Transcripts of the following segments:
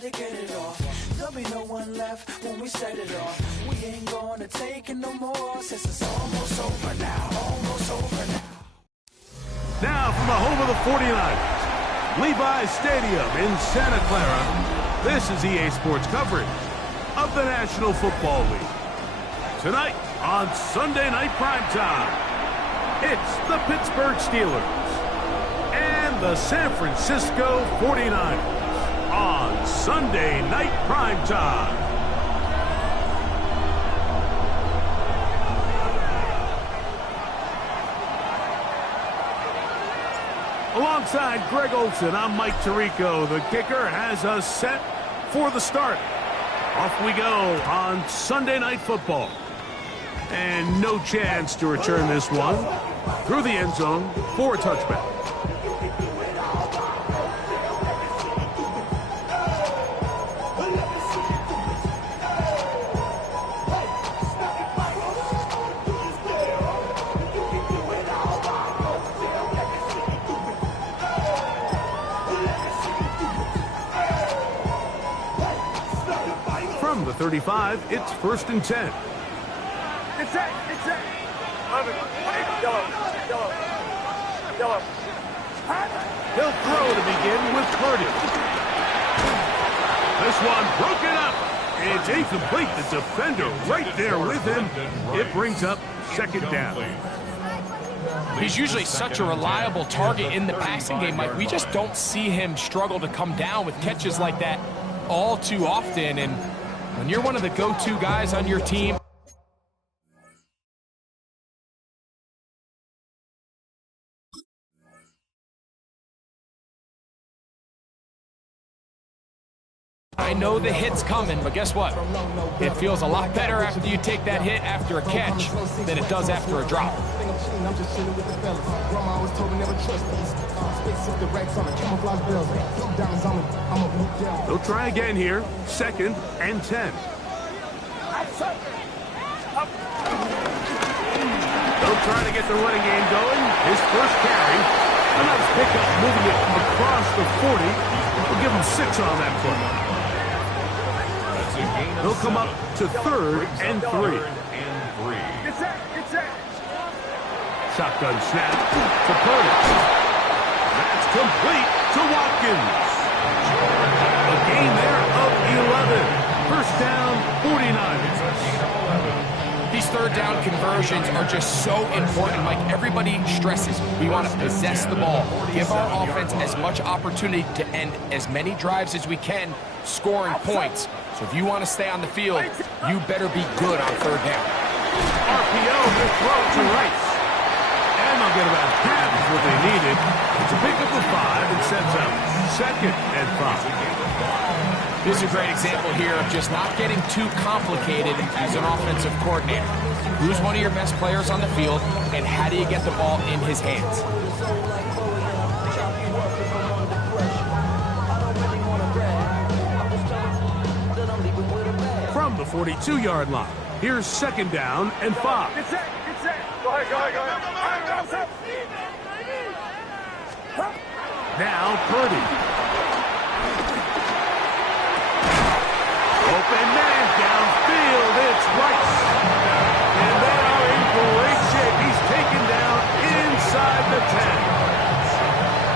try to get it off. There'll be no one left when we set it off. We ain't gonna take it no more, since it's almost over now. Almost over now. Now from the home of the 49ers, Levi's Stadium in Santa Clara, this is EA Sports coverage of the National Football League. Tonight on Sunday Night Primetime, it's the Pittsburgh Steelers and the San Francisco 49ers on Sunday Night Primetime. Alongside Greg Olson, I'm Mike Tirico. The kicker has us set for the start. Off we go on Sunday Night Football. And no chance to return this one through the end zone for a touchback. From the 35, it's 1st and 10. It's it. Yellow. He'll throw to begin with Purdy. This one broken up. It's incomplete. The defender right there with him. It brings up 2nd down. He's usually such a reliable target in the passing game, Mike. We just don't see him struggle to come down with catches like that all too often. And when you're one of the go-to guys on your team, I know the hit's coming, but guess what? It feels a lot better after you take that hit after a catch than it does after a drop. They'll try again here. 2nd and 10. They'll try to get the running game going. His first carry. A nice pickup moving it across the 40. We'll give him 6 on that play. They'll come up to 3rd and 3. It's it. Shotgun snap to Purdy. That's complete to Watkins. A gain there of 11. 1st down, 49ers. These 3rd down conversions are just so important, Mike. Everybody stresses we want to possess the ball, give our offense as much opportunity to end as many drives as we can, scoring points. So if you want to stay on the field, you better be good on 3rd down. RPO will throw to Rice. And they'll get about half of what they needed to pick up the 5 and sets up 2nd and 5. This is a great example here of just not getting too complicated as an offensive coordinator. Who's one of your best players on the field, and how do you get the ball in his hands? From the 42-yard line, here's 2nd down and 5. It's it. Go ahead. Now Purdy. Open man downfield. It's Rice. And they are in great shape. He's taken down inside the 10.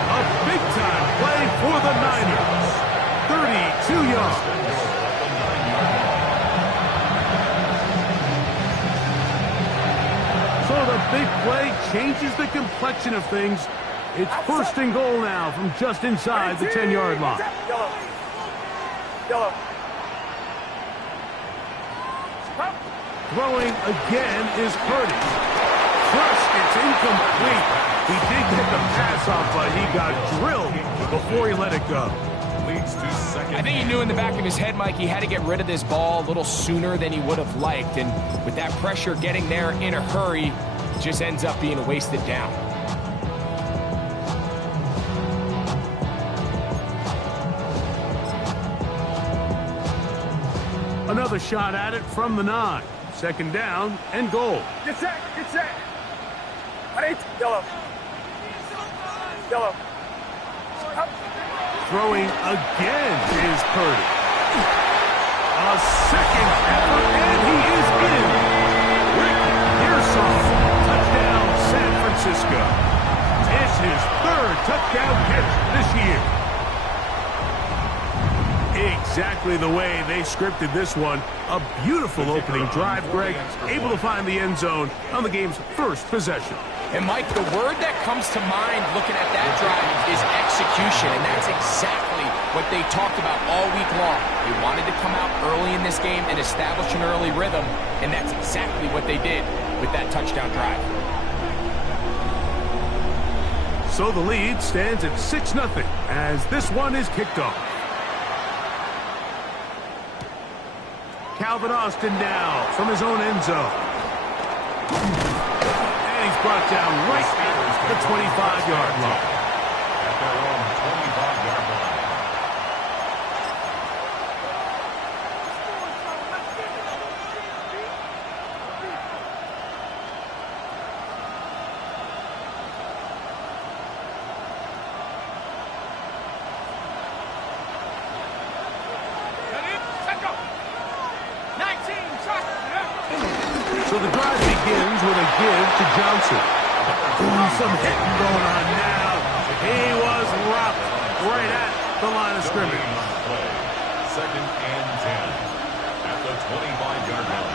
A big-time play for the Niners. 32 yards. So the big play changes the complexion of things. It's 1st and goal now from just inside the 10-yard line. Yellow. Throwing again is Purdy. Crushed, it's incomplete. He did get the pass off, but he got drilled before he let it go. I think he knew in the back of his head, Mike, he had to get rid of this ball a little sooner than he would have liked. And with that pressure getting there in a hurry, it just ends up being a wasted down. Another shot at it from the 9. 2nd down and goal. It's it. Yellow. Throwing again is Purdy. A second effort, and he is in. Rick Pearson, touchdown San Francisco. It's his third touchdown catch this year. Exactly the way they scripted this one. A beautiful opening drive, Greg. Able to find the end zone on the game's first possession. And Mike, the word that comes to mind looking at that drive is execution, and that's exactly what they talked about all week long. They wanted to come out early in this game and establish an early rhythm, and that's exactly what they did with that touchdown drive. So the lead stands at 6-0 as this one is kicked off. Calvin Austin now from his own end zone. And he's brought down right at the 25-yard line. At their own 25-yard line. So the drive begins with a give to Johnson. Ooh, some hitting going on now. He was rocked right at the line of scrimmage. Second and 10 at the 25-yard line.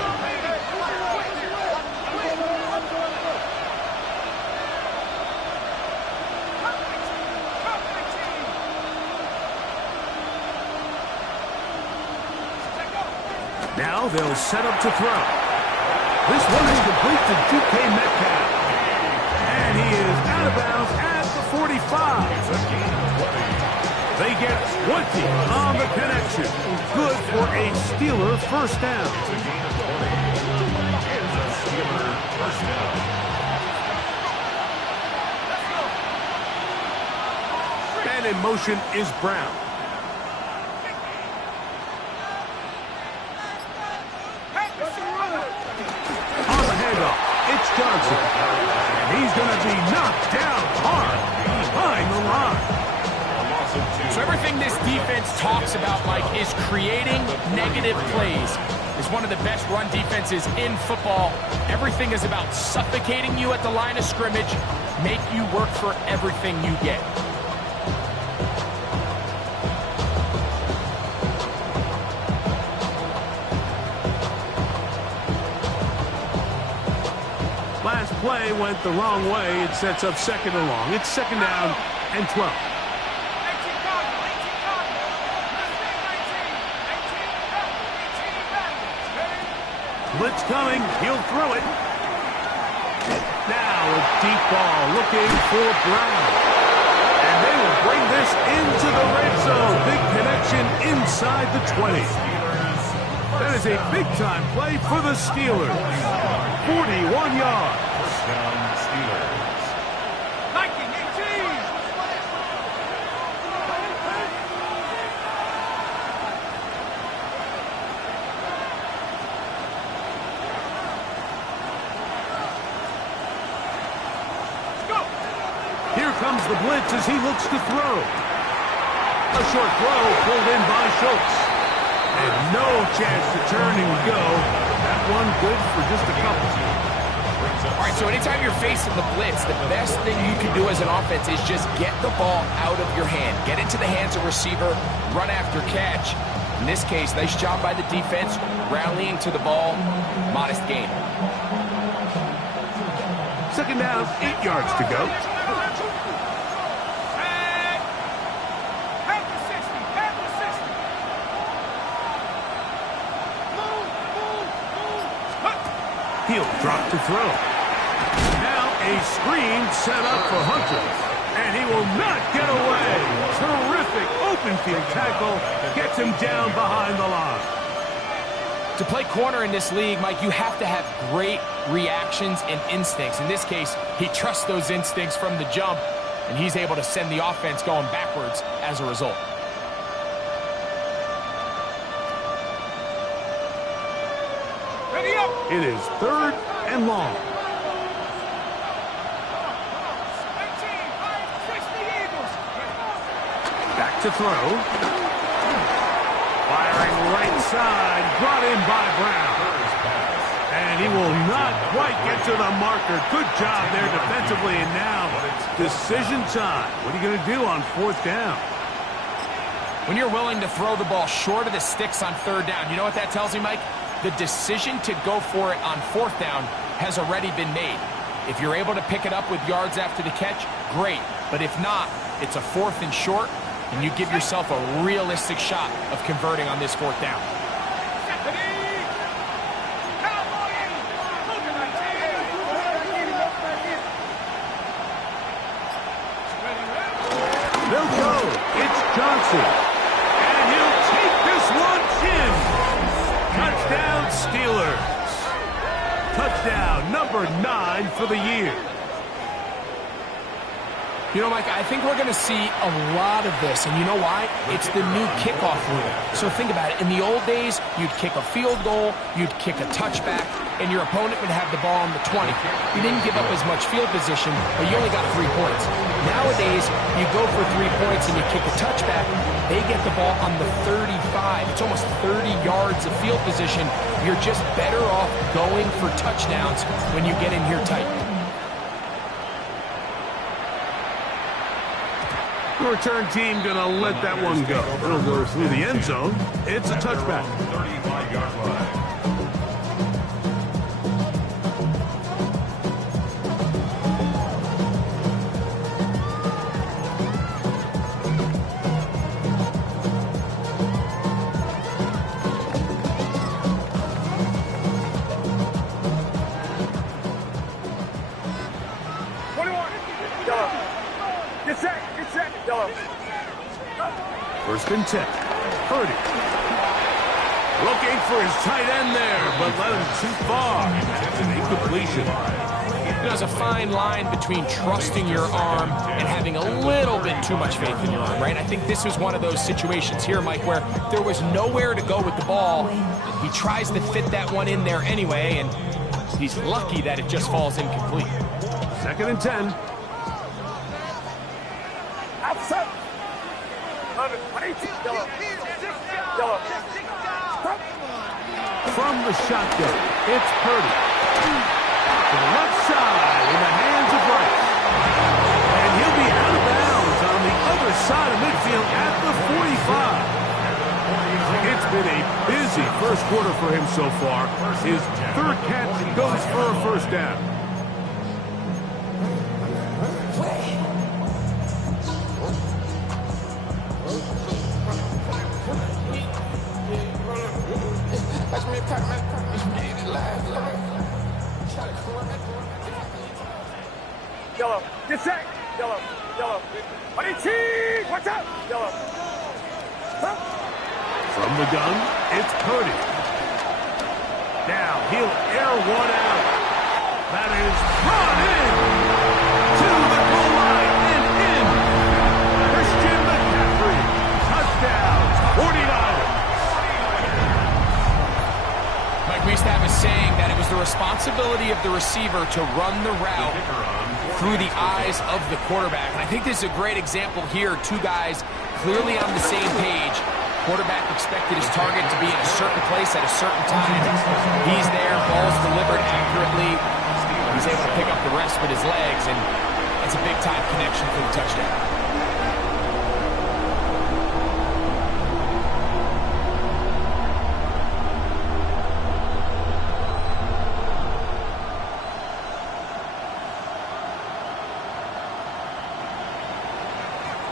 Now they'll set up to throw. This one is complete to DK Metcalf. And he is out of bounds at the 45. They get 20 on the connection. Good for a Steeler first down. And in motion is Brown. It's Johnson. And he's going to be knocked down hard behind the line. So everything this defense talks about, Mike, is creating negative plays. It's one of the best run defenses in football. Everything is about suffocating you at the line of scrimmage, make you work for everything you get. Last play went the wrong way. It sets up second and long. It's second down and 12. Blitz coming. He'll throw it. Now a deep ball looking for Brown. And they will bring this into the red zone. Big connection inside the 20. That is a big-time play for the Steelers. 41 yards. First down, Steelers. Here comes the blitz as he looks to throw. A short throw pulled in by Schultz. And no chance to turn and go. That one good for just a couple. All right, so anytime you're facing the blitz, the best thing you can do as an offense is just get the ball out of your hand. Get into the hands of receiver, run after catch. In this case, nice job by the defense, rallying to the ball, modest gain. Second down, 8 yards to go. He'll drop to throw. Now a screen set up for Hunter. And he will not get away. Terrific open field tackle. Gets him down behind the line. To play corner in this league, Mike, you have to have great reactions and instincts. In this case, he trusts those instincts from the jump, and he's able to send the offense going backwards as a result. It is third and long. Back to throw. Firing right side, brought in by Brown. And he will not quite get to the marker. Good job there defensively, and now decision time. What are you going to do on 4th down? When you're willing to throw the ball short of the sticks on 3rd down, you know what that tells me, Mike? The decision to go for it on 4th down has already been made. If you're able to pick it up with yards after the catch, great. But if not, it's a 4th and short, and you give yourself a realistic shot of converting on this 4th down. They'll go. It's Johnson. And he'll take this one in. Touchdown, Steelers. Touchdown number 9 for the year. You know, Mike, I think we're going to see a lot of this, and you know why? It's the new kickoff rule. So think about it. In the old days, you'd kick a field goal, you'd kick a touchback, and your opponent would have the ball on the 20. You didn't give up as much field position, but you only got 3 points. Nowadays, you go for 3 points and you kick a touchback, they get the ball on the 35. It's almost 30 yards of field position. You're just better off going for touchdowns when you get in here tight. The return team going to let that one go. It'll go through the end zone. It's a touchback. 35-yard line. First and 10. Purdy. Looking for his tight end there, but let him too far. It's an incompletion. There's a fine line between trusting your arm and having a little bit too much faith in your arm, right? I think this was one of those situations here, Mike, where there was nowhere to go with the ball. He tries to fit that one in there anyway, and he's lucky that it just falls incomplete. 2nd and 10. Outside. From the shotgun, it's Purdy. To the left side in the hands of Rice. And he'll be out of bounds on the other side of midfield at the 45. It's been a busy first quarter for him so far. His 3rd catch goes for a 1st down. Yellow. Get set. Yellow. Yellow. Watch out. Yellow. From the gun, it's Purdy. Now he'll air one out. That is brought in to the goal line and in. Christian McCaffrey. Touchdown, 49ers. Mike, we used to have a saying that it was the responsibility of the receiver to run the route through the eyes of the quarterback. And I think this is a great example here. 2 guys clearly on the same page. Quarterback expected his target to be in a certain place at a certain time. He's there, ball's delivered accurately. He's able to pick up the rest with his legs, and it's a big-time connection for the touchdown.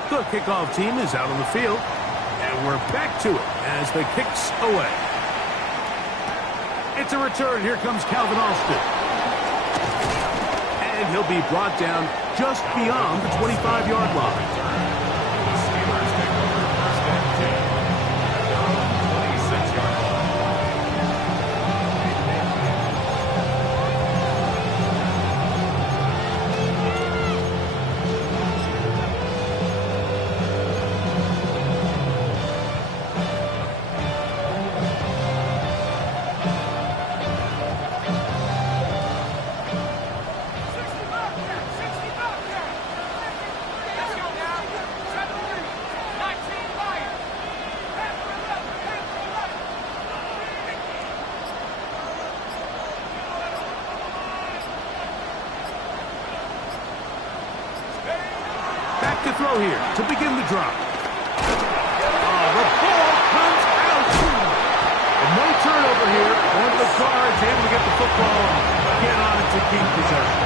The kickoff team is out on the field, and we're back to it as the kick's away. It's a return. Here comes Calvin Austin. And he'll be brought down just beyond the 25-yard line. Steelers take over 1st and 10 at their own 26-yard line. to throw here to begin the drive. The ball comes out. And no turnover here. One of the Guards able to get the football, get on it to keep possession.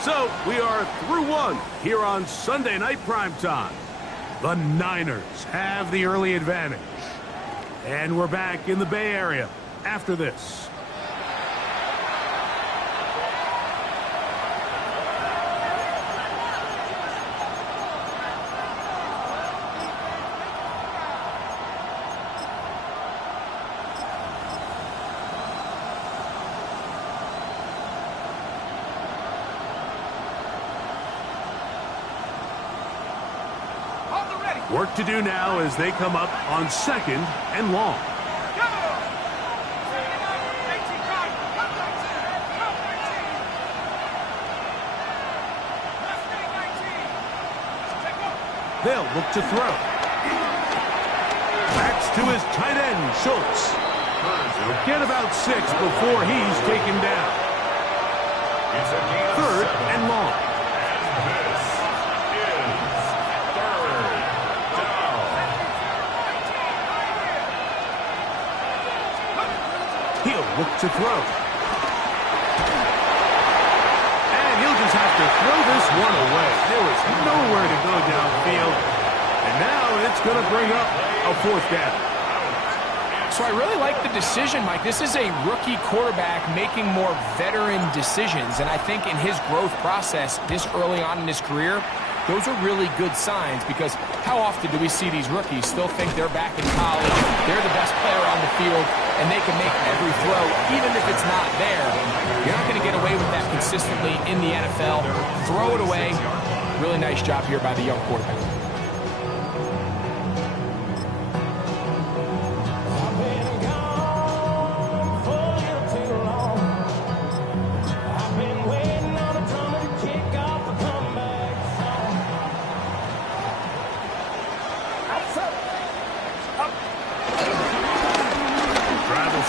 So, we are through one here on Sunday Night Primetime. The Niners have the early advantage. And we're back in the Bay Area after this. Work to do now as they come up on second and long. They'll look to throw. Backs to his tight end, Schultz. He'll get about 6 before he's taken down. Third and long. He'll look to throw. And he'll just have to throw this one away. There was nowhere to go downfield. And now it's going to bring up a 4th down. So I really like the decision, Mike. This is a rookie quarterback making more veteran decisions. And I think in his growth process this early on in his career, those are really good signs, because how often do we see these rookies still think they're back in college, they're the best player on the field, and they can make every throw, even if it's not there. You're not going to get away with that consistently in the NFL. Throw it away. Really nice job here by the young quarterback.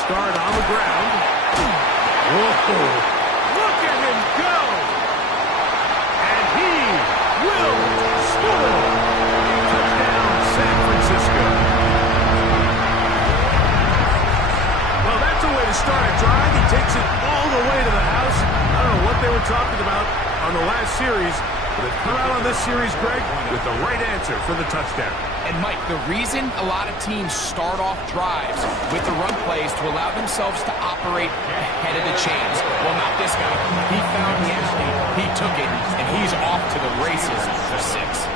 Start on the ground. Whoa, look at him go! And he will score! Touchdown, San Francisco. Well, that's a way to start a drive. He takes it all the way to the house. I don't know what they were talking about on the last series, but they come out on this series, Greg, with the right answer for the touchdown. And Mike, the reason a lot of teams start off drives with the run plays to allow themselves to operate ahead of the chains. Well, not this guy. He found the athlete, he took it, and he's off to the races for 6.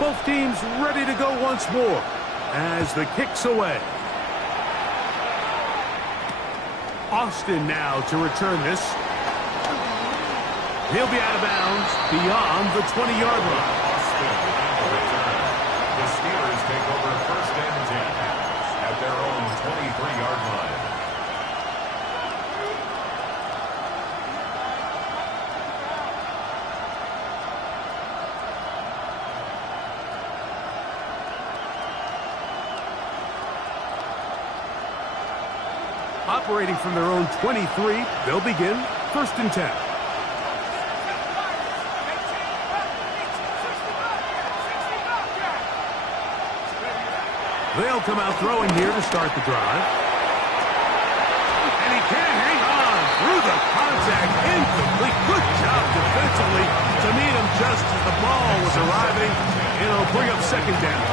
Both teams ready to go once more as the kick's away. Austin now to return this. He'll be out of bounds beyond the 20-yard line. Austin on the return. The Steelers take over 1st and 10 at their own 23-yard line. Operating from their own 23, they'll begin 1st and 10. They'll come out throwing here to start the drive. And he can't hang on through the contact. Incomplete. Good job defensively to meet him just as the ball was arriving. It'll bring up 2nd down.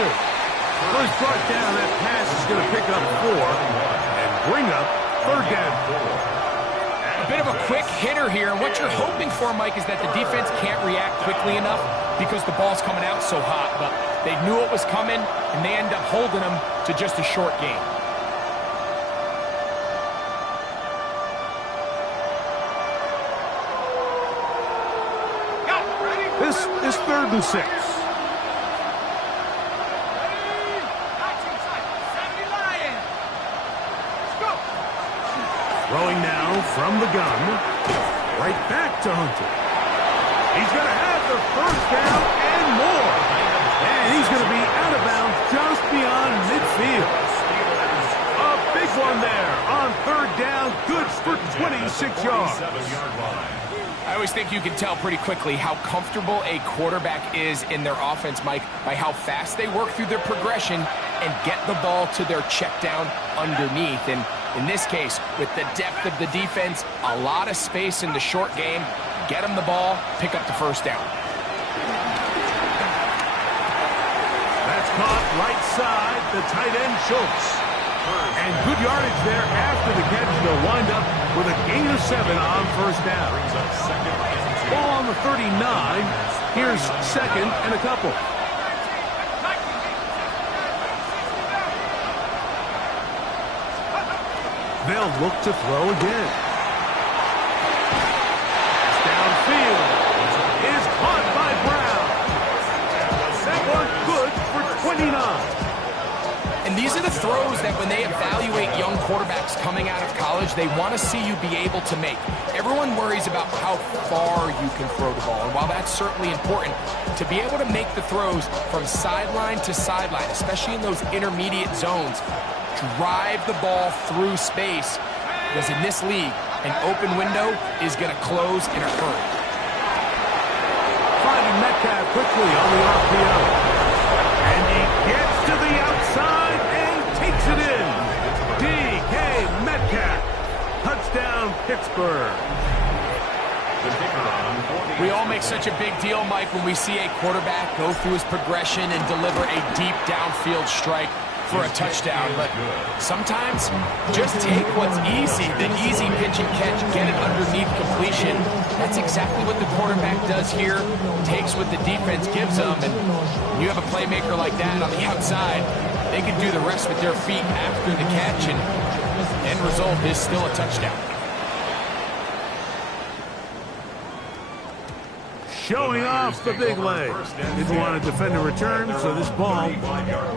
Well, he's brought down. That pass is going to pick up 4 and bring up 3rd down. a quick hitter here. And what you're hoping for, Mike, is that the defense can't react quickly enough because the ball's coming out so hot. But they knew it was coming, and they end up holding them to just a short game. This is 3rd and 6. Throwing now from the gun. Right back to Hunter. He's going to have the first down and more. And he's going to be out of bounds just beyond midfield. A big one there on 3rd down. Good for 26 yards. I always think you can tell pretty quickly how comfortable a quarterback is in their offense, Mike, by how fast they work through their progression and get the ball to their check down underneath. And in this case, with the depth of the defense, a lot of space in the short game, get them the ball, pick up the first down. That's caught right side, the tight end Schultz. And good yardage there after the catch. They'll wind up with a gain of 7 on first down. Ball on the 39. Here's 2nd and a couple. They'll look to throw again. Downfield is caught by Brown. That one good for 29. And these are the throws that when they evaluate young quarterbacks coming out of college, they want to see you be able to make. Everyone worries about how far you can throw the ball. And while that's certainly important, to be able to make the throws from sideline to sideline, especially in those intermediate zones, drive the ball through space, because in this league, an open window is going to close in a hurry. Finding Metcalf quickly on the RPO. And he gets to the outside and takes it in. DK Metcalf. Touchdown, Pittsburgh. We all make such a big deal, Mike, when we see a quarterback go through his progression and deliver a deep downfield strike for a touchdown, but sometimes just take what's easy, the easy pitch and catch, get it underneath completion. That's exactly what the quarterback does here, takes what the defense gives them, and when you have a playmaker like that on the outside, they can do the rest with their feet after the catch, and end result is still a touchdown. Showing off the big leg. Didn't want to defend a return, so this ball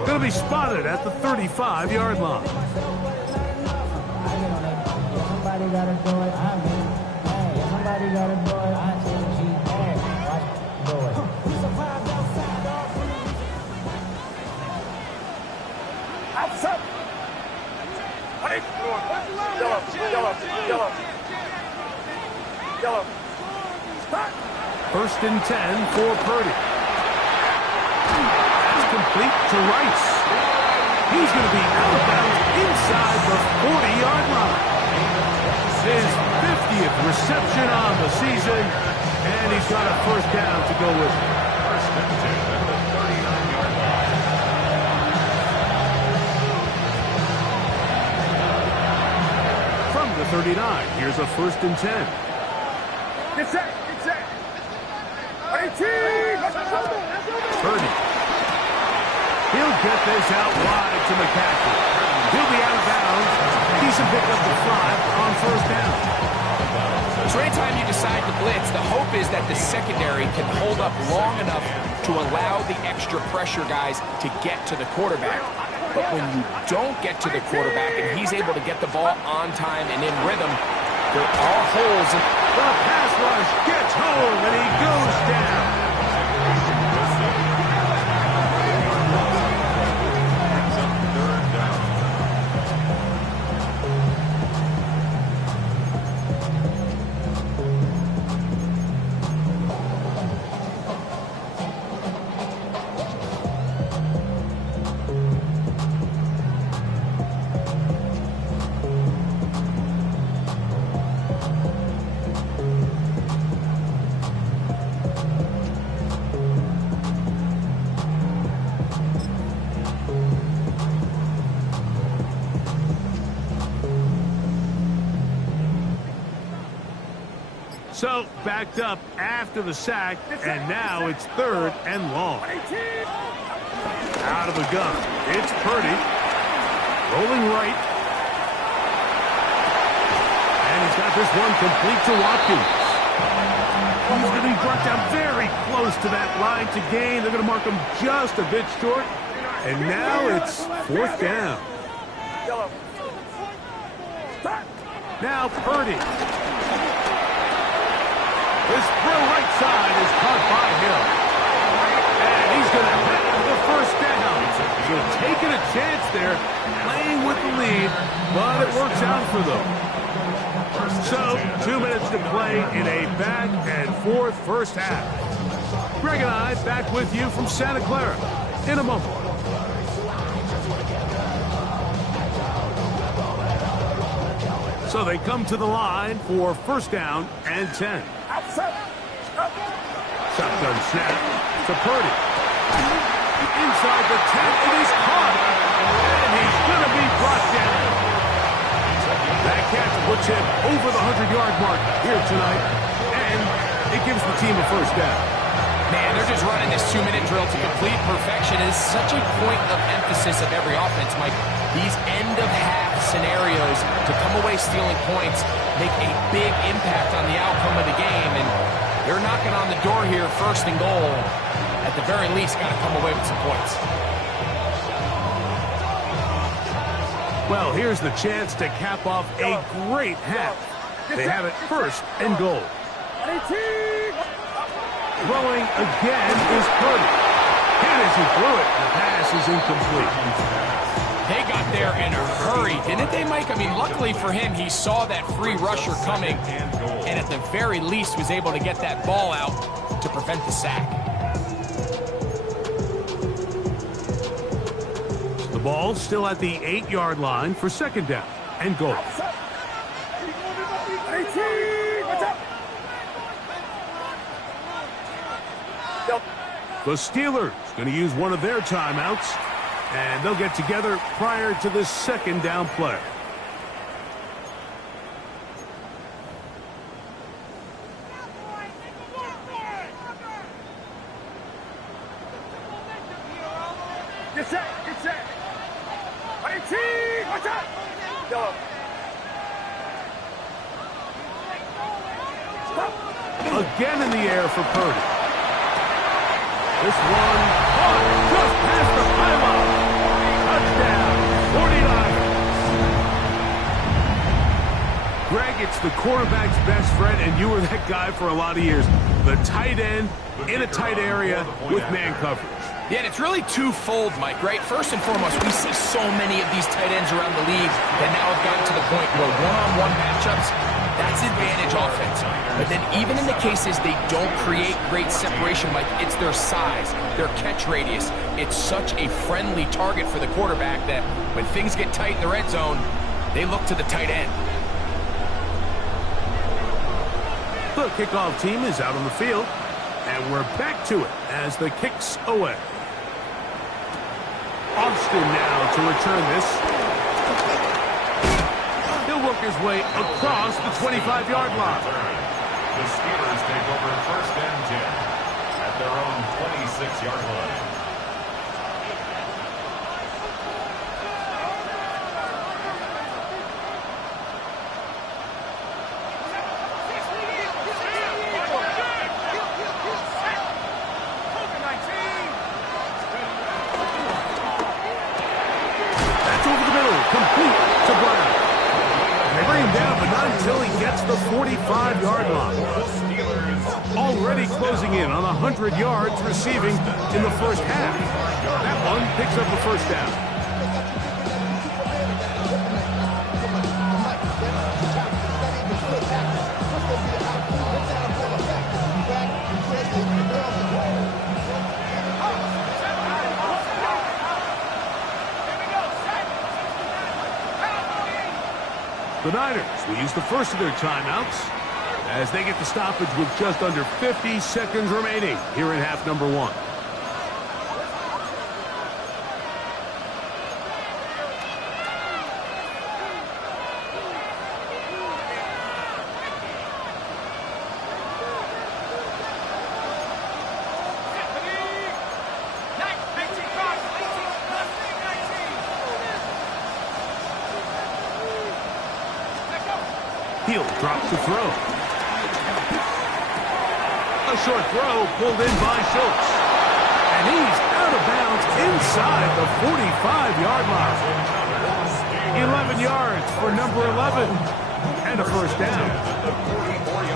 going to be spotted at the 35-yard line. Somebody got to do it. I mean, hey, somebody got to do it. I think she's bad. Watch, do it. Outside. Yellow. Stop. 1st and 10 for Purdy. That's complete to Rice. He's going to be out of bounds inside the 40-yard line. His 50th reception on the season, and he's got a first down to go with it. From the 39, here's a 1st and 10. Get set. 18. Purdy. He'll get this out wide to McCaffrey. He'll be out of bounds. Decent pick up the 5 on first down. So anytime you decide to blitz, the hope is that the secondary can hold up long enough to allow the extra pressure guys to get to the quarterback. But when you don't get to the quarterback and he's able to get the ball on time and in rhythm, there are holes in the pass rush gets home and he goes down. So backed up after the sack, and now it's 3rd and long. Out of the gun, it's Purdy. Rolling right. And he's got this one complete to Watkins. He's going to be brought down very close to that line to gain. They're going to mark him just a bit short. And now it's 4th down. Now Purdy. This throw right side is caught by Hill. And he's going to have the 1st down. So taking a chance there, playing with the lead, but it works out for them. So 2 minutes to play in a back and forth first half. Greg and I back with you from Santa Clara in a moment. So they come to the line for 1st down and 10. Shotgun snap to Purdy. Inside the 10, it is caught. And he's going to be brought down. That catch puts him over the 100-yard mark here tonight. And it gives the team a 1st down. Man, they're just running this 2-minute drill to complete perfection. It is such a point of emphasis of every offense, Mike. These end-of-half scenarios to come away stealing points make a big impact on the outcome of the game. And they're knocking on the door here, 1st and goal. At the very least, got to come away with some points. Well, here's the chance to cap off a great half. They have it 1st and goal. Throwing again is Purdy. And as he threw it, the pass is incomplete. They got there in a hurry, didn't they, Mike? I mean, luckily for him, he saw that free rusher coming, and at the very least was able to get that ball out to prevent the sack. The ball still at the 8-yard line for 2nd down and goal. The Steelers going to use one of their timeouts, and they'll get together prior to the 2nd down play. Get set, get set. 18, watch out. Go. Again in the air for Purdy. This one, just past the pylon. Touchdown, 49ers. Greg, it's the quarterback's best friend, and you were that guy for a lot of years. The tight end in a tight area with man coverage. Yeah, and it's really twofold, Mike, right? First and foremost, we see so many of these tight ends around the league that now have gotten to the point where one-on-one matchups, that's advantage offense. But then even in the cases they don't create great separation, Mike, it's their size, their catch radius. It's such a friendly target for the quarterback that when things get tight in the red zone, they look to the tight end. The kickoff team is out on the field, and we're back to it as the kick's away. Austin now to return this. He'll work his way across the 25-yard line. The Steelers take over 1st and 10 at their own 26-yard line. The 45-yard line. Already closing in on 100 yards receiving in the 1st half. That one picks up the 1st down. The Niners will use the first of their timeouts as they get the stoppage with just under 50 seconds remaining here in half number 1. He'll drop to throw. A short throw pulled in by Schultz. And he's out of bounds inside the 45-yard line. 11 yards for number 11. And a first down.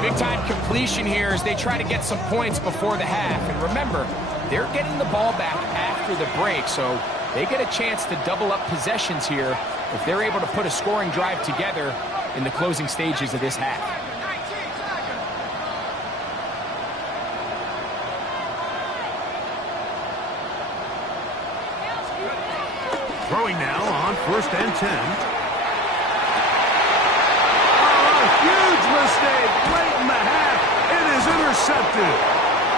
Big-time completion here as they try to get some points before the half. And remember, they're getting the ball back after the break, so they get a chance to double up possessions here if they're able to put a scoring drive together in the closing stages of this half. Throwing now on 1st and 10. Oh, a huge mistake late in the half. It is intercepted.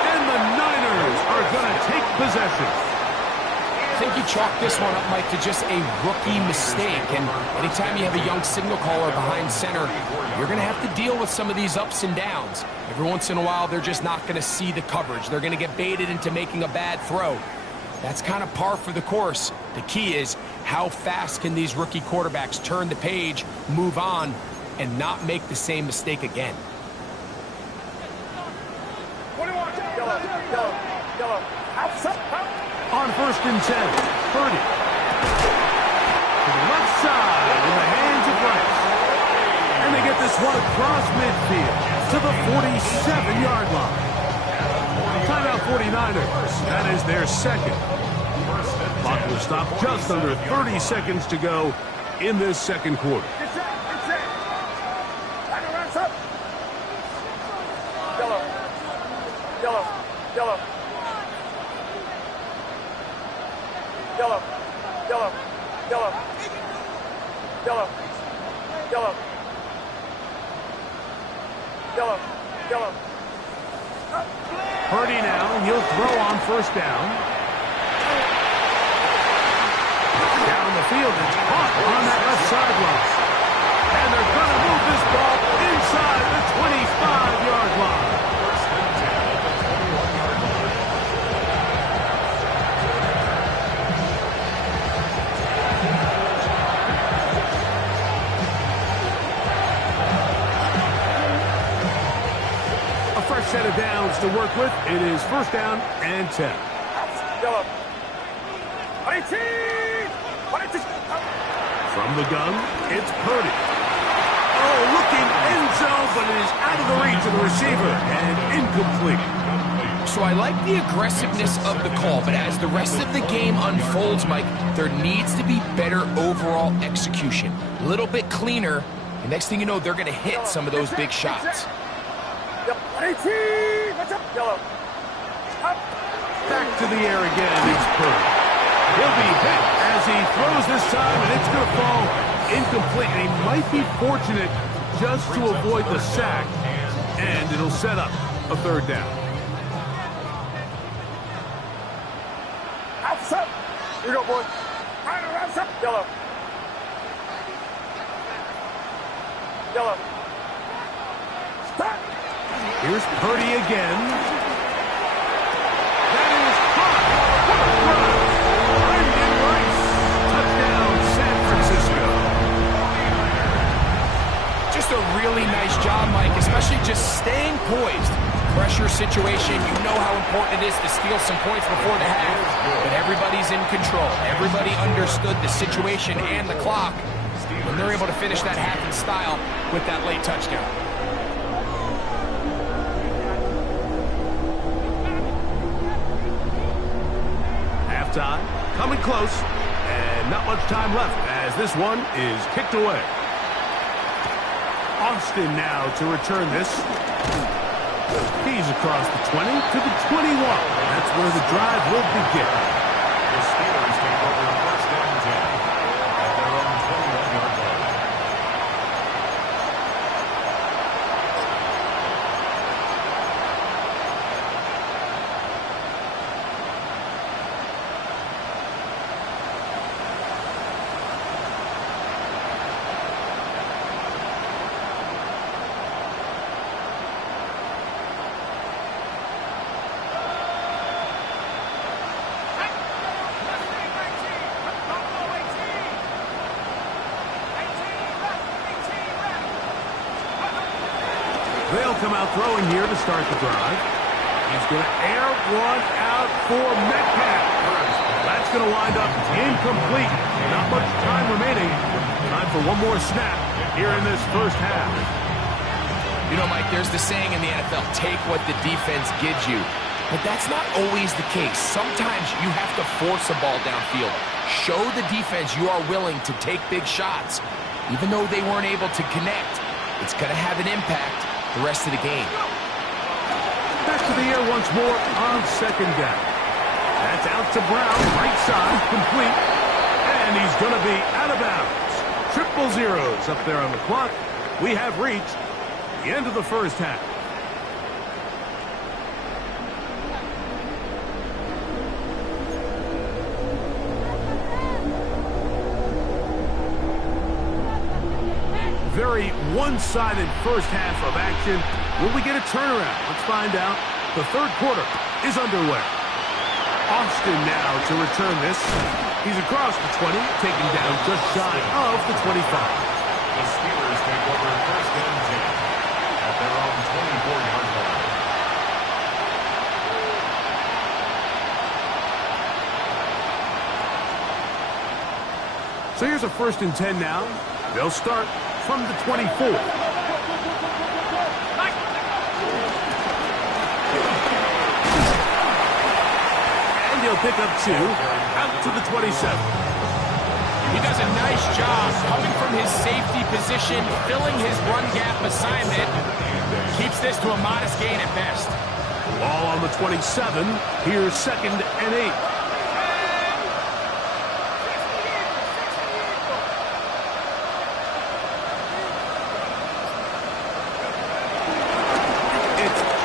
And the Niners are going to take possession. I think you chalk this one up, Mike, to just a rookie mistake. And anytime you have a young signal caller behind center, you're going to have to deal with some of these ups and downs. Every once in a while, they're just not going to see the coverage. They're going to get baited into making a bad throw. That's kind of par for the course. The key is how fast can these rookie quarterbacks turn the page, move on, and not make the same mistake again. On 1st and 10, Purdy. To the left side in the hands of Rice. And they get this one across midfield to the 47-yard line. Timeout 49ers. That is their second. Clock will stop just under 30 seconds to go in this second quarter. Purdy now, he'll throw on 1st down. Down the field, it's caught on that left sideline. And they're going to move this ball inside the 25-yard line. Set of downs to work with. It is 1st down and 10. From the gun, it's Purdy. Oh, looking end zone, but it is out of the reach of the receiver and incomplete. So I like the aggressiveness of the call, but as the rest of the game unfolds, Mike, there needs to be better overall execution. A little bit cleaner. The next thing you know, they're going to hit some of those big shots. Back to the air again is Purdy. He'll be hit as he throws this time, and it's going to fall incomplete. And he might be fortunate just to avoid the sack, and it'll set up a 3rd down. Here you go, boy. Yellow. Yellow. Stop. Here's Purdy again. That is caught. What a run. Brendan Rice. Touchdown, San Francisco. Just a really nice job, Mike, especially just staying poised. Pressure situation, you know how important it is to steal some points before the half. But everybody's in control. Everybody understood the situation and the clock. And they're able to finish that half in style with that late touchdown. Halftime, coming close, and not much time left as this one is kicked away. Austin now to return this. He's across the 20 to the 21. That's where the drive will begin. The Steelers take over 1st and 10 at their own 21-yard line. They'll come out throwing here to start the drive. He's going to air one out for Metcalf. That's going to wind up incomplete. Not much time remaining. Time for one more snap here in this first half. You know, Mike, there's the saying in the NFL, take what the defense gives you. But that's not always the case. Sometimes you have to force a ball downfield. Show the defense you are willing to take big shots. Even though they weren't able to connect, it's going to have an impact the rest of the game. Back to the air once more on second down. That's out to Brown, right side, complete. And he's going to be out of bounds. Triple zeros up there on the clock. We have reached the end of the first half. Very one-sided first half of action. Will we get a turnaround? Let's find out. The third quarter is underway. Austin now to return this. He's across the 20, taken down just shy of the 25. The Steelers take over first and 10 at their own 24-yard line. So here's a first and 10 now. They'll start from the 24. And he'll pick up 2 out to the 27. He does a nice job coming from his safety position, filling his run gap assignment. Keeps this to a modest gain at best. Ball on the 27. Here's second and 8.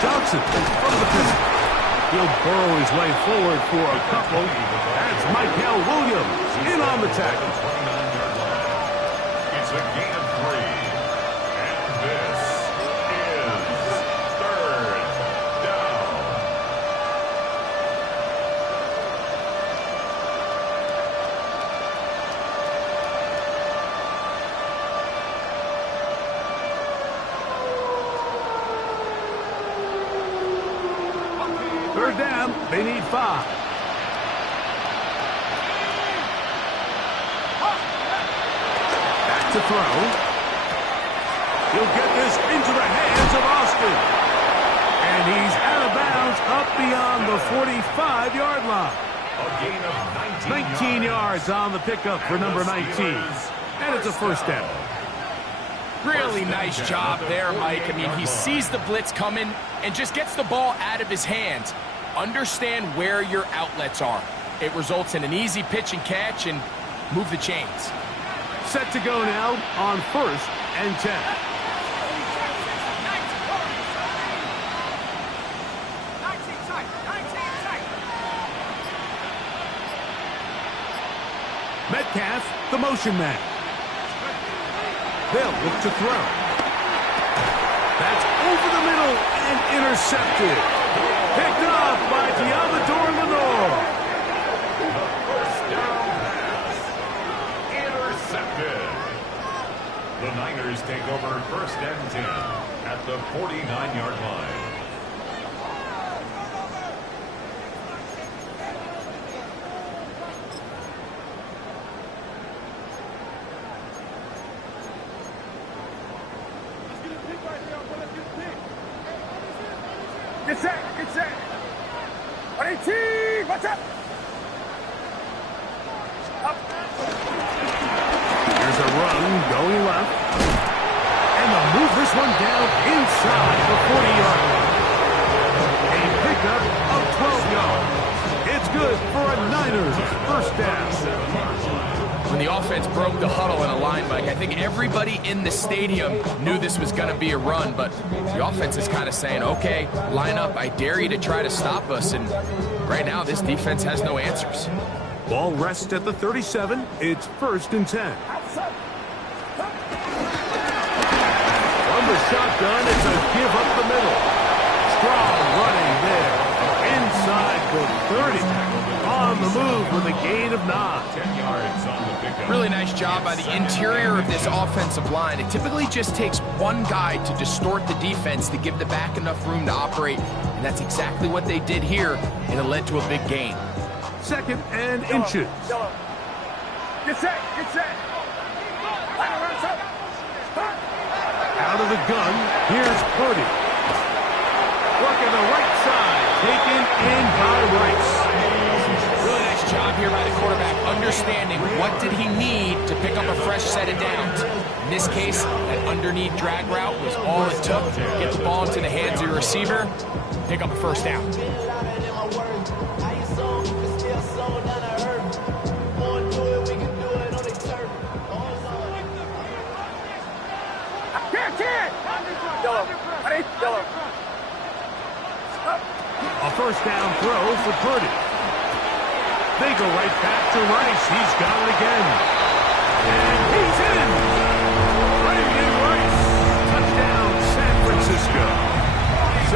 Johnson from the pistol. He'll burrow his way forward for a couple. That's Michael Williams in on the tackle. It's a gain of 3. And this is third down. Third down, they need 5. Back to throw. He'll get this into the hands of Austin. And he's out of bounds up beyond the 45-yard line. A gain of 19 yards on the pickup for number 19. And it's a first down. Really nice job there, Mike. I mean, he sees the blitz coming and just gets the ball out of his hands. Understand where your outlets are. It results in an easy pitch and catch and move the chains. Set to go now on first and 10. Metcalf, the motion man. They'll look to throw. That's over the middle and intercepted. Picked off by Diamador Lenore. First down pass. Intercepted. The Niners take over first and 10 at the 49-yard line. Get set, get set. 118, watch up. Up. Here's a run going left. And they'll move this one down inside the 40-yard line. A pickup of 12 yards. It's good for a Niners first down. When the offense broke the huddle in a line, Mike, I think everybody in the stadium knew this was going to be a run, but the offense is kind of saying, okay, line up, I dare you to try to stop us, and right now this defense has no answers. Ball rests at the 37. It's first and 10. From the shotgun, it's a give up the middle. Strong running there. Inside the 30. On the move with a gain of 9. 10 yards on the pickup. Really nice job by the interior of this offensive line. It typically just takes one guy to distort the defense to give the back enough room to operate, and that's exactly what they did here, and it led to a big gain. 2nd and inches. Get set, get set. Out of the gun, here's Purdy. Working the right side, taken in by Rice. Really nice job here by the quarterback, understanding what did he need to pick up a fresh set of downs. In this case, that underneath drag route was all it took to get the ball into the hands of your receiver, pick up a first down. A first down throw for Purdy. They go right back to Rice. He's got it again. And he's in. Brandon Rice. Touchdown, San Francisco.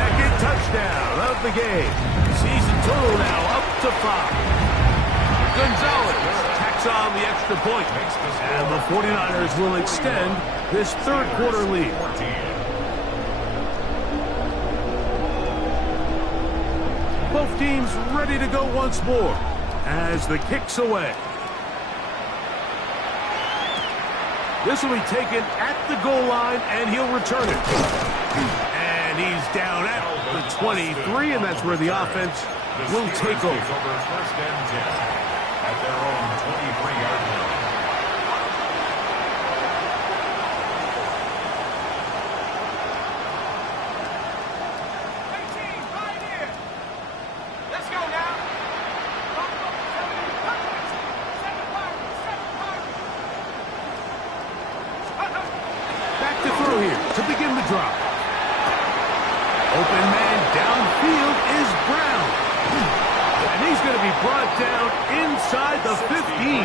2nd touchdown of the game. Season total now up to 5. Gonzalez tacks on the extra point. And the 49ers will extend this third quarter lead. Both teams ready to go once more as the kick's away. This will be taken at the goal line, and he'll return it. And he's down at the 23, and that's where the offense will take over. First and 10 at their own 23-yard line. To begin the drop. Open man downfield is Brown. And he's going to be brought down inside the 15.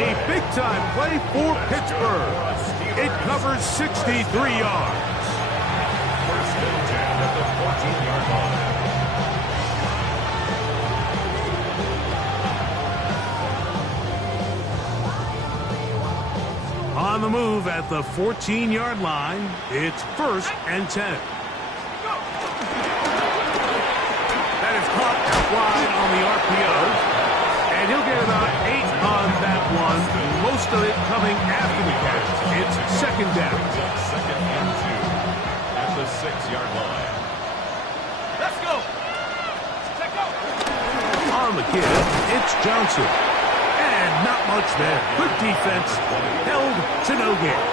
A big-time play for Pittsburgh. It covers 63 yards. First and 10 at the 14-yard line. On the move at the 14-yard line, it's 1st and 10. That is caught out wide on the RPO, and he'll get about 8 on that one, most of it coming after the catch. It's 2nd down. 2nd and 2 at the 6-yard line. Let's go. Let's go. On the kid, it's Johnson. And not much there. Good defense. Held to no gain.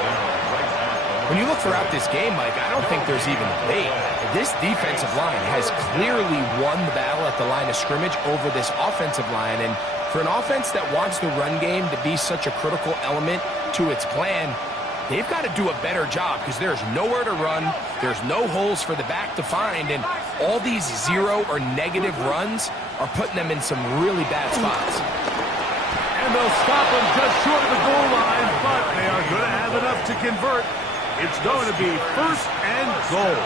When you look throughout this game, Mike, I don't think there's even a debate. This defensive line has clearly won the battle at the line of scrimmage over this offensive line. And for an offense that wants the run game to be such a critical element to its plan, they've got to do a better job because there's nowhere to run. There's no holes for the back to find. And all these 0 or negative runs are putting them in some really bad spots. And they'll stop him just short of the goal line, but they are going to have enough to convert. It's going to be 1st and goal.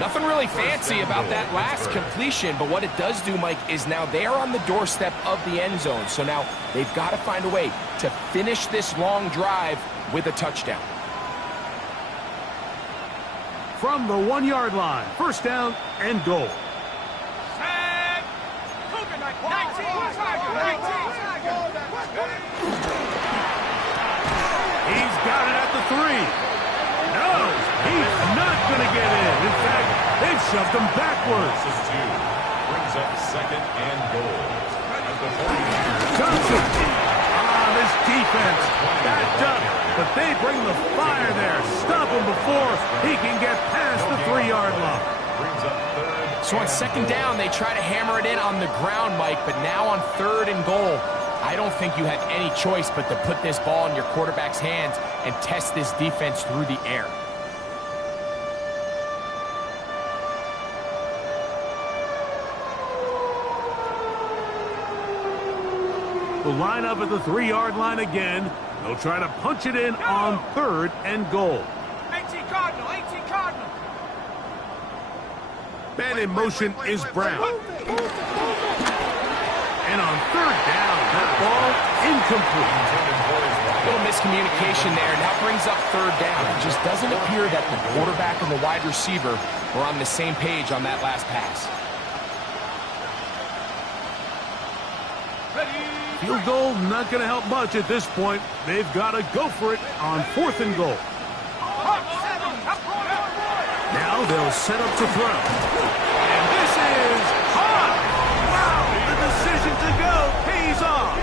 Nothing really fancy about that last completion, but what it does do, Mike, is now they are on the doorstep of the end zone. So now they've got to find a way to finish this long drive with a touchdown. From the 1-yard line, 1st down and goal. He's got it at the 3. No, he's not going to get in. In fact, they've shoved him backwards. This is 2. Brings up 2nd and goal at the 49ers. Johnson on this defense. Backed up, but they bring the fire there. Stop him before he can get past the 3-yard line. Brings up 3rd. So on 2nd down, they try to hammer it in on the ground, Mike, but now on 3rd and goal, I don't think you have any choice but to put this ball in your quarterback's hands and test this defense through the air. They'll line up at the 3-yard line again. They'll try to punch it in on 3rd and goal. 18 Cardinal, 18 Cardinal. Man in motion is Brown. And on third down, that ball incomplete. A little miscommunication there. Now brings up third down. It just doesn't appear that the quarterback and the wide receiver were on the same page on that last pass. Field goal not going to help much at this point. They've got to go for it on 4th and goal. Now they'll set up to throw. And this is hot! Wow! The decision to go pays off.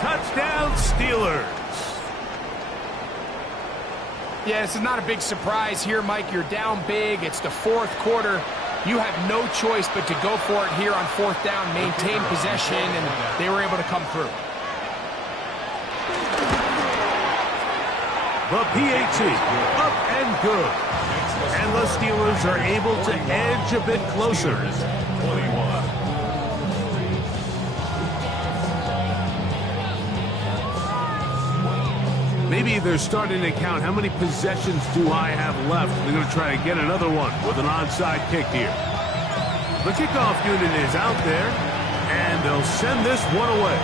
Touchdown Steelers. Yeah, this is not a big surprise here, Mike. You're down big. It's the 4th quarter. You have no choice but to go for it here on 4th down, maintain possession, and they were able to come through. The PAT, up and good. And the Steelers are able to edge a bit closer. 21. Maybe they're starting to count how many possessions do I have left. They're going to try to get another one with an onside kick here. The kickoff unit is out there, and they'll send this one away.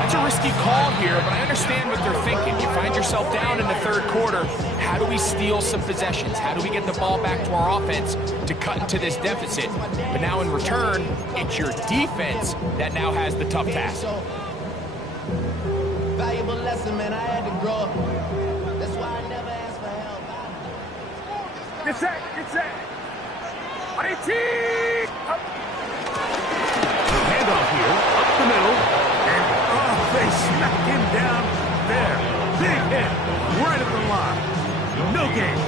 That's a risky call here, but I understand what they're thinking. You find yourself down in the 3rd quarter. How do we steal some possessions? How do we get the ball back to our offense to cut into this deficit? But now in return, it's your defense that now has the tough task. Valuable lesson, man. I had to grow up. That's why I never asked for help. Get set, get set. 18! Up. Handoff here, up the middle, and they smack him down there. Big hit, right at the line. No gain.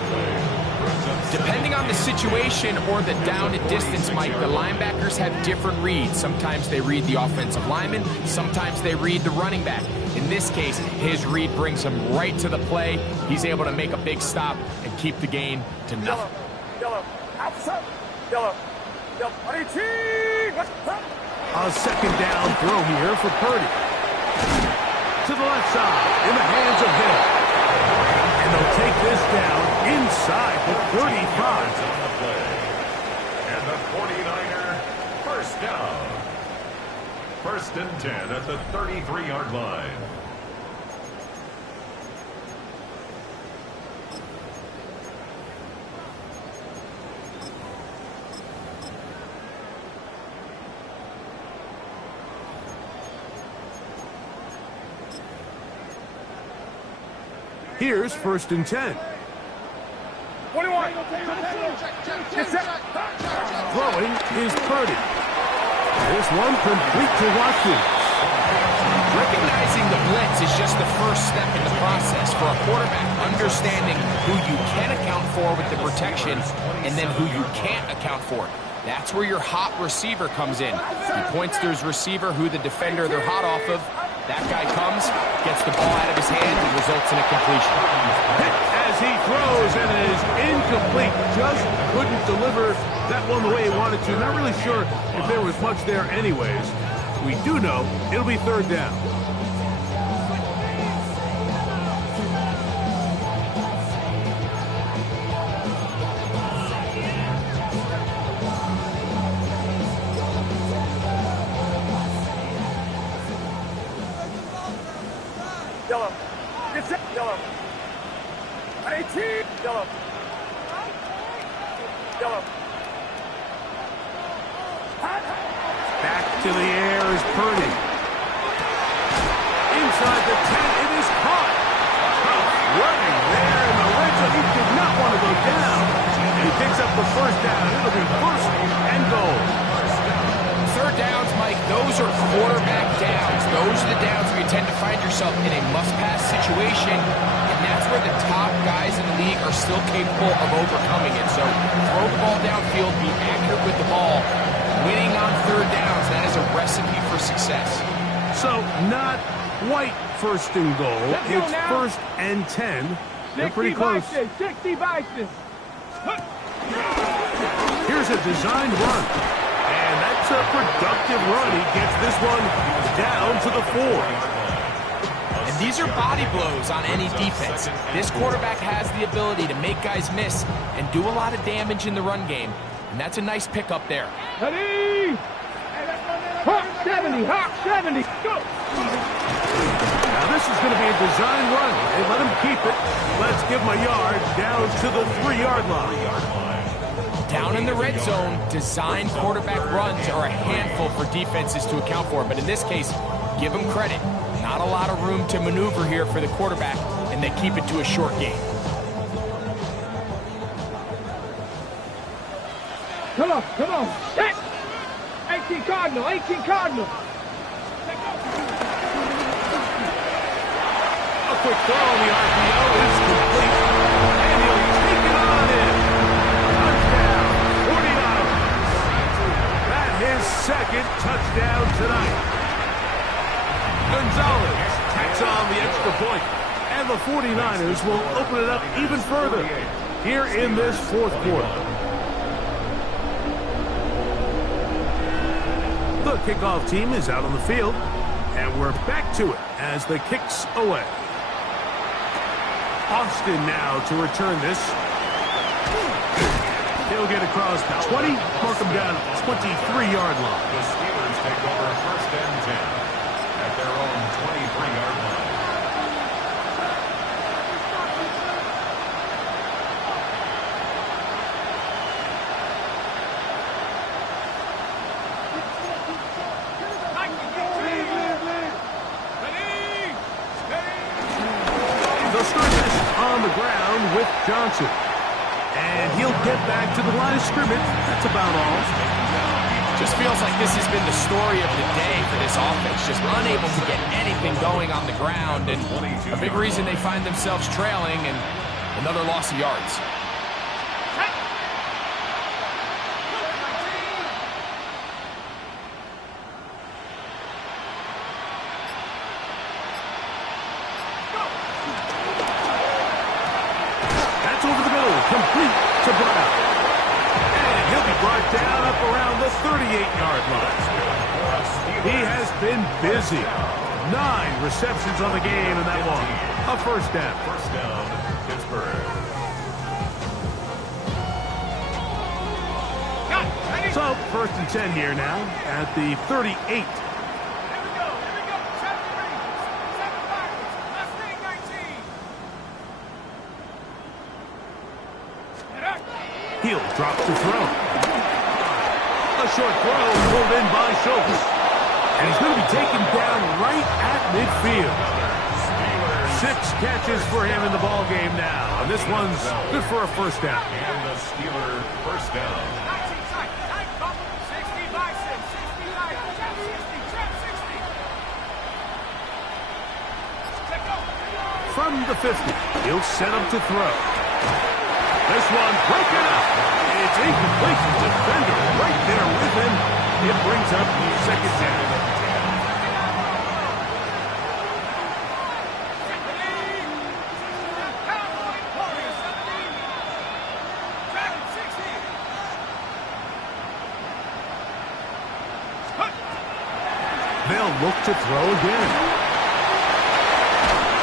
Depending on the situation or the down and distance, Mike, the linebackers have different reads. Sometimes they read the offensive lineman. Sometimes they read the running back. In this case, his read brings him right to the play. He's able to make a big stop and keep the gain to nothing. Yellow, outside. Yellow, 18! A 2nd down throw here for Purdy. To the left side, in the hands of Hill. And they'll take this down inside the 35. And the 49er, first down. 1st and 10 at the 33-yard line. Here's 1st and 10. 21! Get set! Throwing is Purdy. This one complete to Watson. Recognizing the blitz is just the first step in the process for a quarterback, understanding who you can account for with the protection and then who you can't account for. That's where your hot receiver comes in. He points to his receiver, who the defender they're hot off of. That guy comes, gets the ball out of his hand, and results in a completion. Hit as he throws, and it is incomplete. Just couldn't deliver that one the way he wanted to. Not really sure if there was much there anyways. We do know it'll be 3rd down. Yellow, get set! Yellow, 18! Yellow, yellow. Back to the air is Purdy. Inside the 10, it is caught. Running there in the red zone. He did not want to go down. He picks up the 1st down. It'll be 1st and goal. 3rd downs, Mike, those are quarterback downs. Those are the downs where you tend to find yourself in a must-pass situation, and that's where the top guys in the league are still capable of overcoming it. So throw the ball downfield, be accurate with the ball. Winning on 3rd downs, that is a recipe for success. So not quite 1st and goal. It's 1st and 10. They're pretty close. 60 Bison. Here's a designed run. And that's a productive run. He gets this one down to the 4. And these are body blows on any defense. This quarterback has the ability to make guys miss and do a lot of damage in the run game. And that's a nice pickup there. Ready? Hey, let's go 70, hop, 70, go! Now this is going to be a design run. They let him keep it. Let's give him a yard down to the 3-yard line. Down in the red zone, design quarterback runs are a handful for defenses to account for. But in this case, give them credit. Not a lot of room to maneuver here for the quarterback, and they keep it to a short game. Come on, come on. Set. 18 Cardinal, 18 Cardinal. A quick throw on the RPO is complete. And he'll take it on in. Touchdown, 49ers. That his second touchdown tonight. Gonzalez tacks on the extra point. And the 49ers will open it up even further here in this fourth quarter. The kickoff team is out on the field, and we're back to it as the kick's away. Austin now to return this. He'll get across the 20, mark him down at the 23-yard line. The Steelers take over first and 10 at their own 23-yard line. On the ground with Johnson. And he'll get back to the line of scrimmage. That's about all. Just feels like this has been the story of the day for this offense. Just unable to get anything going on the ground. And a big reason they find themselves trailing and another loss of yards. Complete to Brown. And he'll be brought down up around the 38-yard line. He has been busy. 9 receptions on the game in that one. A first down. First down, Pittsburgh. So, first and 10 here now at the 38. He'll drop to throw. A short throw pulled in by Schultz. And he's going to be taken down right at midfield. 6 catches for him in the ball game now. And this one's good for a first down. And the Steeler first down. From the 50, he'll set him to throw. This one broken up. It's incomplete. Defender right there with him. It brings up second down. They'll look to throw again.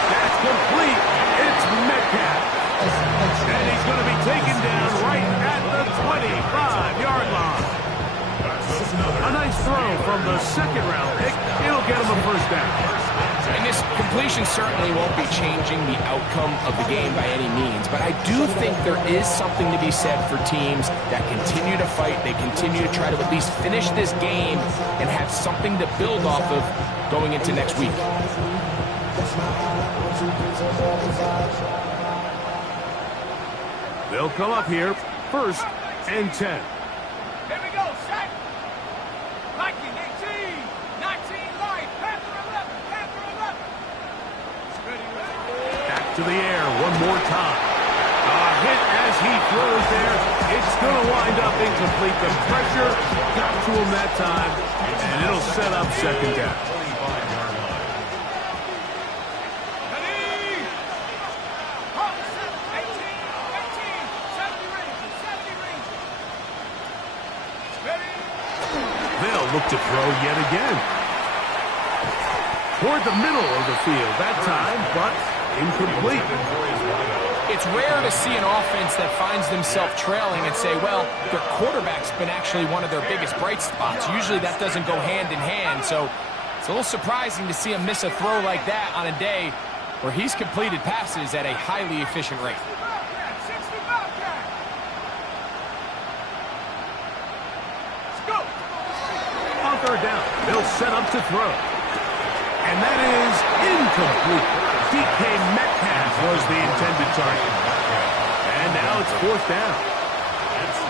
That's complete. It's Metcalf. And he's going to be taken down right at the 25-yard line. A nice throw from the second-round pick. It'll get him a first down. And this completion certainly won't be changing the outcome of the game by any means, but I do think there is something to be said for teams that continue to fight. They continue to try to at least finish this game and have something to build off of going into next week. They'll come up here, first and 10. Here we go, set. Viking 18, 19 light, Panther 11, Panther 11. Back to the air one more time. A hit as he throws there. It's going to wind up incomplete. The pressure got to him that time, and it'll set up second down. Look to throw yet again. Toward the middle of the field that time, but incomplete. It's rare to see an offense that finds themselves trailing and say, well, their quarterback's been actually one of their biggest bright spots. Usually that doesn't go hand in hand, so it's a little surprising to see him miss a throw like that on a day where he's completed passes at a highly efficient rate. On third down, they'll set up to throw. And that is incomplete. DK Metcalf was the intended target. And now it's fourth down.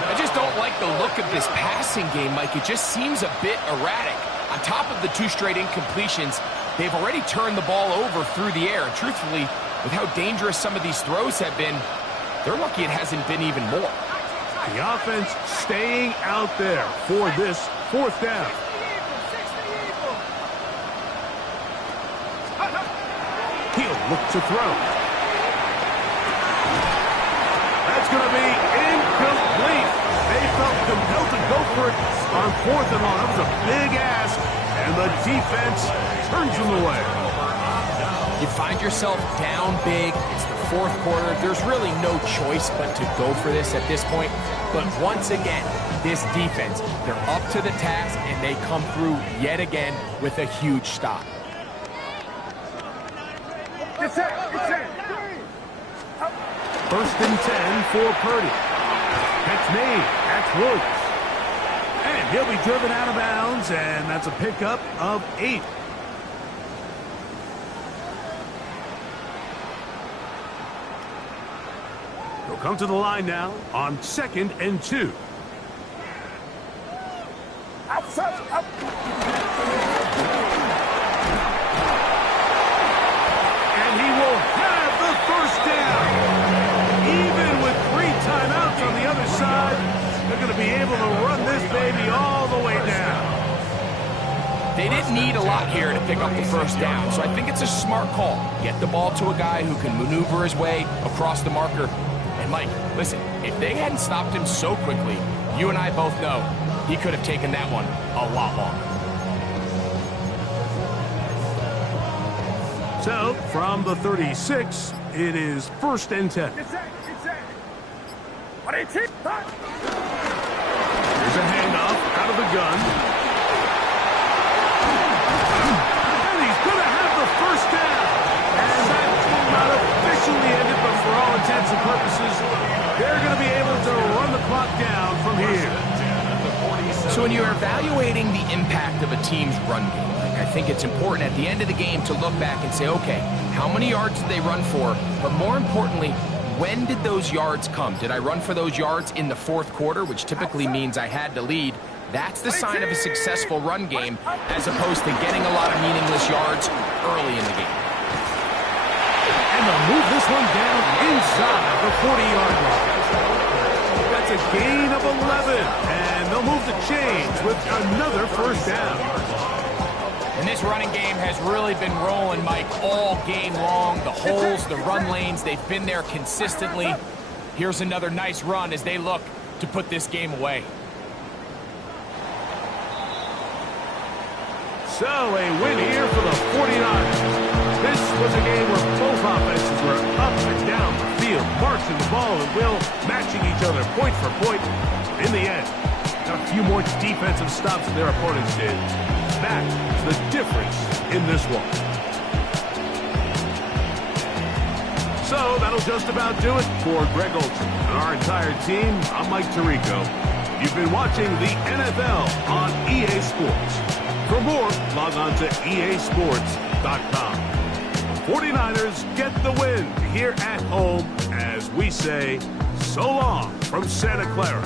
I just don't like the look of this passing game, Mike. It just seems a bit erratic. On top of the 2 straight incompletions, they've already turned the ball over through the air. And truthfully, with how dangerous some of these throws have been, they're lucky it hasn't been even more. The offense staying out there for this fourth down. He'll look to throw. That's going to be incomplete. They felt compelled to go for it on fourth and long. That was a big ask, and the defense turns them away. You find yourself down big. It's the fourth quarter. There's really no choice but to go for this at this point. But once again, this defense, they're up to the task, and they come through yet again with a huge stop. First and 10 for Purdy. That's made. That's Woods. And he'll be driven out of bounds, and that's a pickup of 8. He'll come to the line now on 2nd and 2. And he will have the first down. Even with 3 timeouts on the other side, they're going to be able to run this baby all the way down. They didn't need a lot here to pick up the first down, so I think it's a smart call. Get the ball to a guy who can maneuver his way across the marker. And Mike, listen, if they hadn't stopped him so quickly, you and I both know he could have taken that one a lot longer. So, from the 36, it is 1st and 10. Here's a handoff out of the gun. And he's going to have the first down. And that will not officially end it, but for all intents and purposes, they're going to be able to run the clock down from here. So when you're evaluating the impact of a team's run game, I think it's important at the end of the game to look back and say, okay, how many yards did they run for? But more importantly, when did those yards come? Did I run for those yards in the fourth quarter, which typically means I had to lead? That's the sign of a successful run game, as opposed to getting a lot of meaningless yards early in the game. And they'll move this one down inside the 40-yard line. That's a gain of 11, and they'll move the chains with another first down. And this running game has really been rolling, Mike, all game long. The holes, the run lanes, they've been there consistently. Here's another nice run as they look to put this game away. So, a win here for the 49ers. This was a game where both offenses were up and down the field, marching the ball at will, matching each other point for point. In the end, got a few more defensive stops than their opponents did. That is the difference in this one. So, that'll just about do it for Greg Olson and our entire team. I'm Mike Tirico. You've been watching the NFL on EA Sports. For more, log on to easports.com. 49ers get the win here at home as we say so long from Santa Clara.